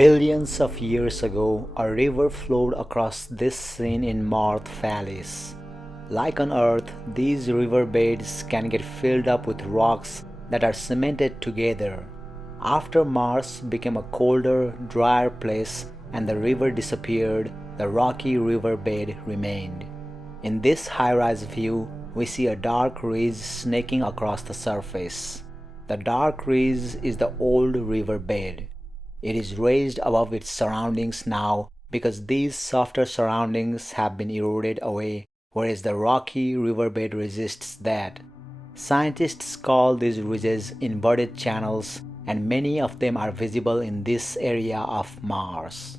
Billions of years ago, a river flowed across this scene in Mars Valles. Like on Earth, these riverbeds can get filled up with rocks that are cemented together. After Mars became a colder, drier place and the river disappeared, the rocky riverbed remained. In this high-rise view, we see a dark ridge snaking across the surface. The dark ridge is the old riverbed. It is raised above its surroundings now because these softer surroundings have been eroded away, whereas the rocky riverbed resists that. Scientists call these ridges inverted channels, and many of them are visible in this area of Mars.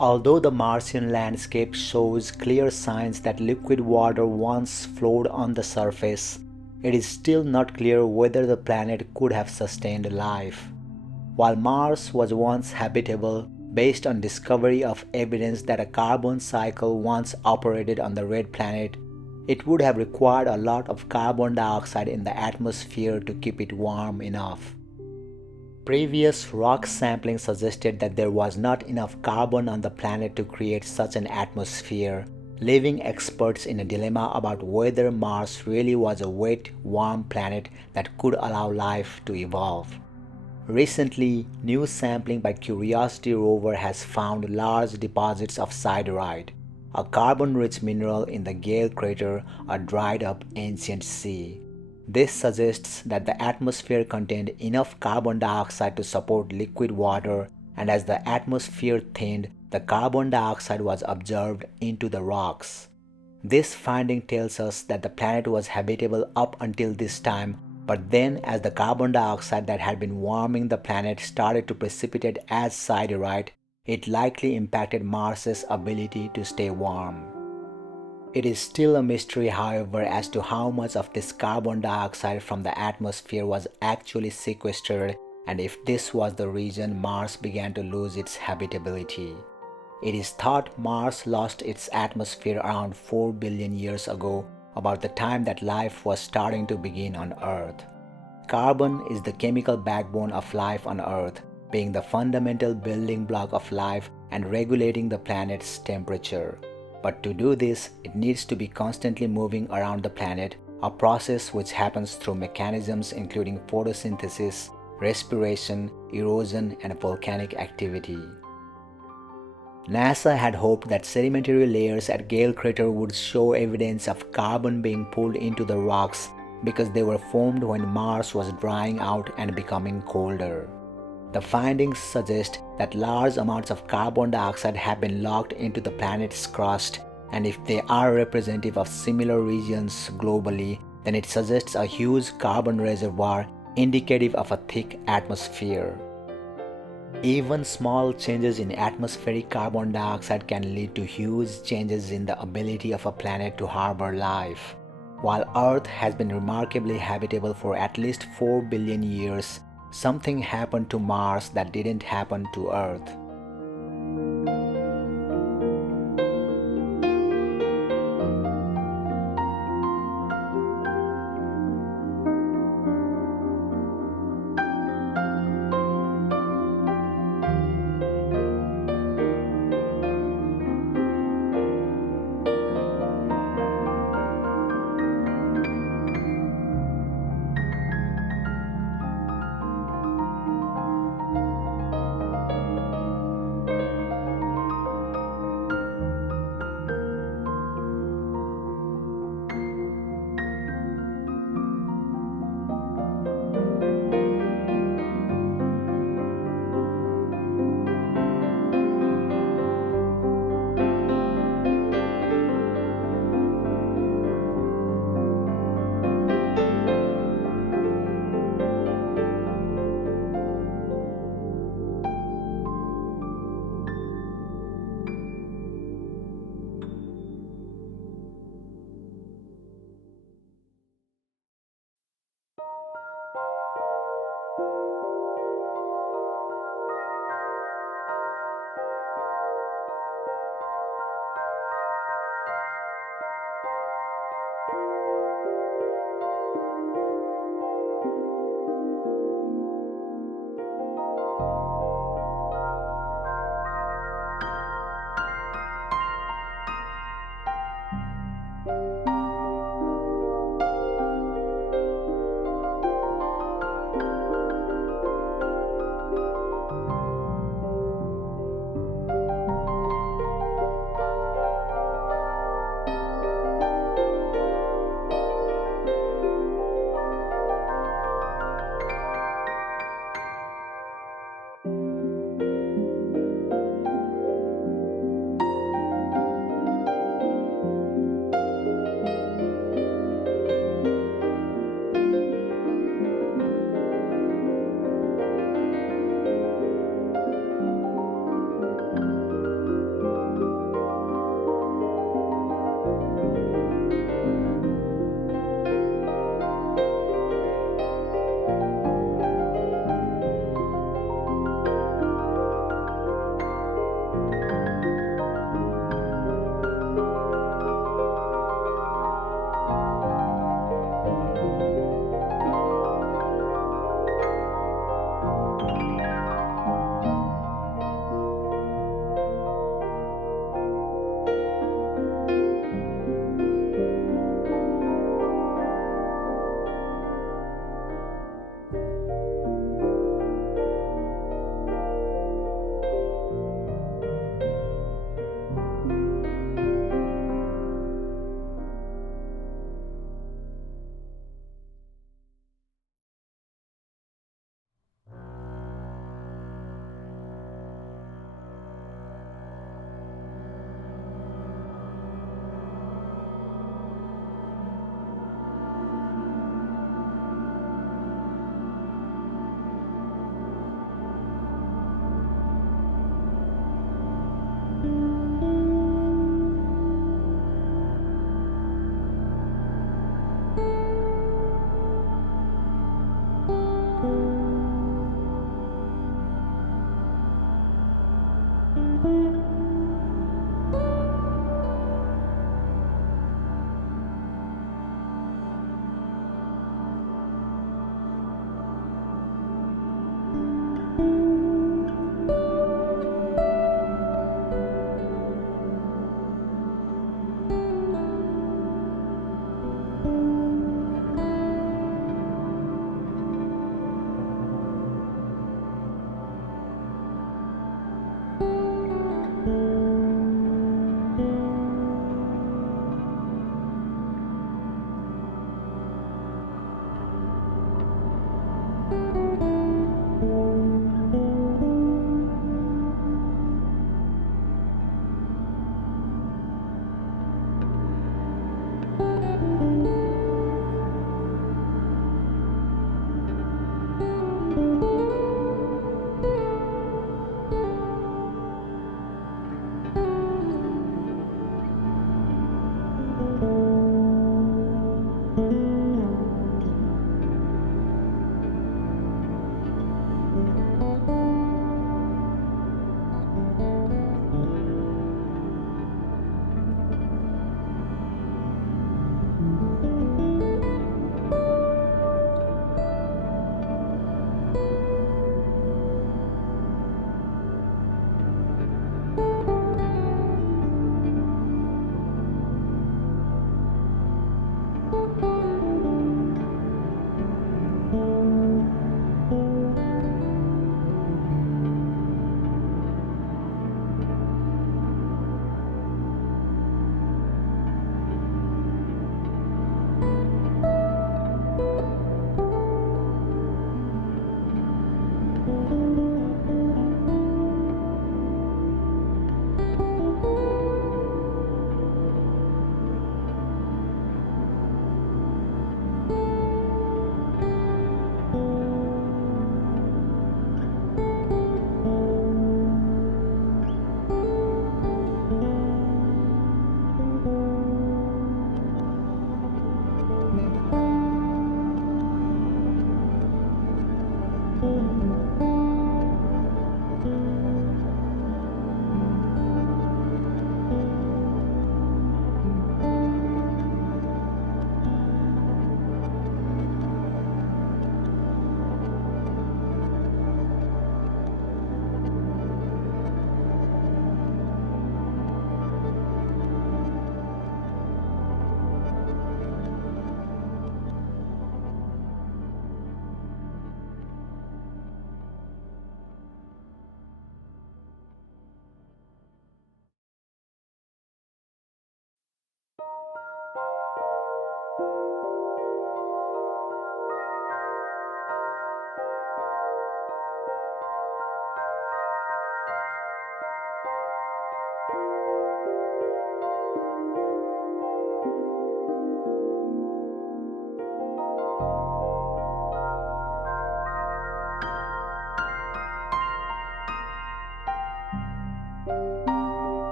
Although the Martian landscape shows clear signs that liquid water once flowed on the surface, it is still not clear whether the planet could have sustained life. While Mars was once habitable, based on discovery of evidence that a carbon cycle once operated on the red planet, it would have required a lot of carbon dioxide in the atmosphere to keep it warm enough. Previous rock sampling suggested that there was not enough carbon on the planet to create such an atmosphere, leaving experts in a dilemma about whether Mars really was a wet, warm planet that could allow life to evolve. Recently, new sampling by Curiosity rover has found large deposits of siderite, a carbon-rich mineral in the Gale crater, a dried-up ancient sea. This suggests that the atmosphere contained enough carbon dioxide to support liquid water, and as the atmosphere thinned, the carbon dioxide was absorbed into the rocks. This finding tells us that the planet was habitable up until this time, but then as the carbon dioxide that had been warming the planet started to precipitate as siderite, it likely impacted Mars's ability to stay warm. It is still a mystery, however, as to how much of this carbon dioxide from the atmosphere was actually sequestered and if this was the reason Mars began to lose its habitability. It is thought Mars lost its atmosphere around 4 billion years ago, about the time that life was starting to begin on Earth. Carbon is the chemical backbone of life on Earth, being the fundamental building block of life and regulating the planet's temperature. But to do this, it needs to be constantly moving around the planet, a process which happens through mechanisms including photosynthesis, respiration, erosion, and volcanic activity. NASA had hoped that sedimentary layers at Gale crater would show evidence of carbon being pulled into the rocks because they were formed when Mars was drying out and becoming colder. The findings suggest that large amounts of carbon dioxide have been locked into the planet's crust, and if they are representative of similar regions globally, then it suggests a huge carbon reservoir indicative of a thick atmosphere. Even small changes in atmospheric carbon dioxide can lead to huge changes in the ability of a planet to harbor life. While Earth has been remarkably habitable for at least 4 billion years, something happened to Mars that didn't happen to Earth.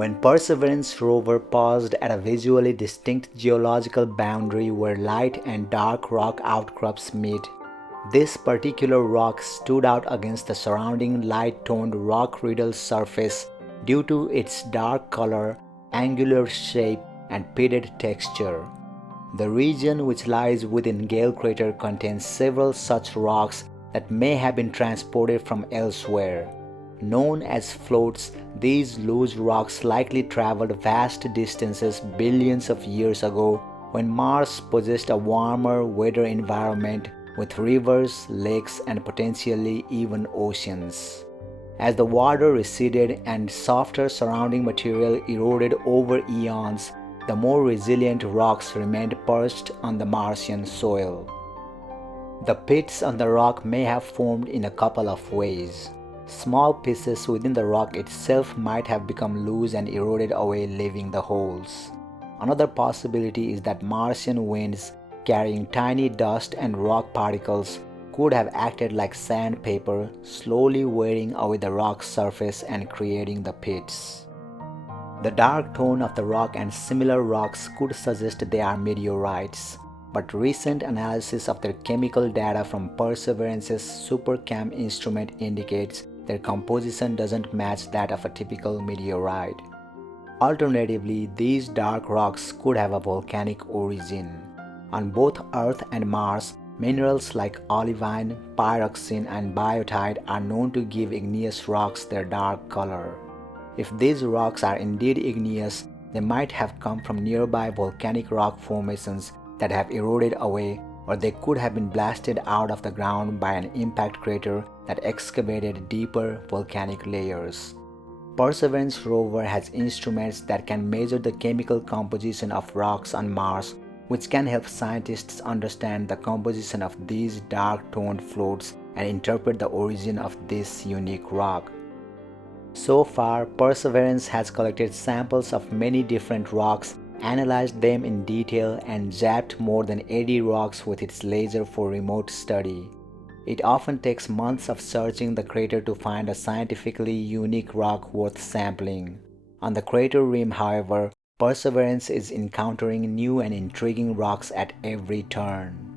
When Perseverance rover paused at a visually distinct geological boundary where light and dark rock outcrops meet, this particular rock stood out against the surrounding light-toned rock-riddled surface due to its dark color, angular shape, and pitted texture. The region which lies within Gale Crater contains several such rocks that may have been transported from elsewhere. Known as floats, these loose rocks likely traveled vast distances billions of years ago when Mars possessed a warmer, wetter environment with rivers, lakes, and potentially even oceans. As the water receded and softer surrounding material eroded over eons, the more resilient rocks remained perched on the Martian soil. The pits on the rock may have formed in a couple of ways. Small pieces within the rock itself might have become loose and eroded away, leaving the holes. Another possibility is that Martian winds carrying tiny dust and rock particles could have acted like sandpaper, slowly wearing away the rock's surface and creating the pits. The dark tone of the rock and similar rocks could suggest they are meteorites, but recent analysis of their chemical data from Perseverance's SuperCam instrument indicates their composition doesn't match that of a typical meteorite. Alternatively, these dark rocks could have a volcanic origin. On both Earth and Mars, minerals like olivine, pyroxene, and biotite are known to give igneous rocks their dark color. If these rocks are indeed igneous, they might have come from nearby volcanic rock formations that have eroded away, or they could have been blasted out of the ground by an impact crater that excavated deeper volcanic layers. Perseverance rover has instruments that can measure the chemical composition of rocks on Mars, which can help scientists understand the composition of these dark-toned floats and interpret the origin of this unique rock. So far, Perseverance has collected samples of many different rocks, analyzed them in detail, and zapped more than 80 rocks with its laser for remote study. It often takes months of searching the crater to find a scientifically unique rock worth sampling. On the crater rim, however, Perseverance is encountering new and intriguing rocks at every turn.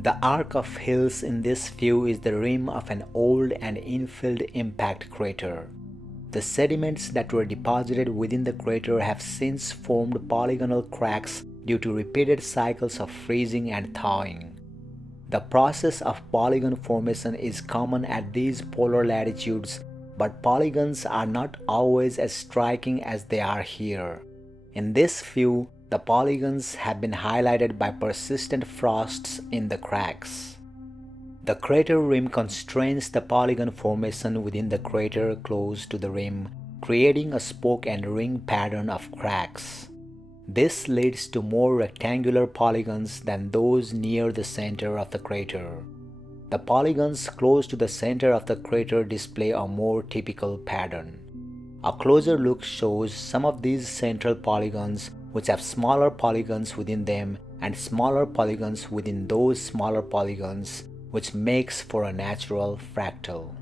The arc of hills in this view is the rim of an old and infilled impact crater. The sediments that were deposited within the crater have since formed polygonal cracks due to repeated cycles of freezing and thawing. The process of polygon formation is common at these polar latitudes, but polygons are not always as striking as they are here. In this view, the polygons have been highlighted by persistent frosts in the cracks. The crater rim constrains the polygon formation within the crater close to the rim, creating a spoke and ring pattern of cracks. This leads to more rectangular polygons than those near the center of the crater. The polygons close to the center of the crater display a more typical pattern. A closer look shows some of these central polygons, which have smaller polygons within them and smaller polygons within those smaller polygons, which makes for a natural fractal.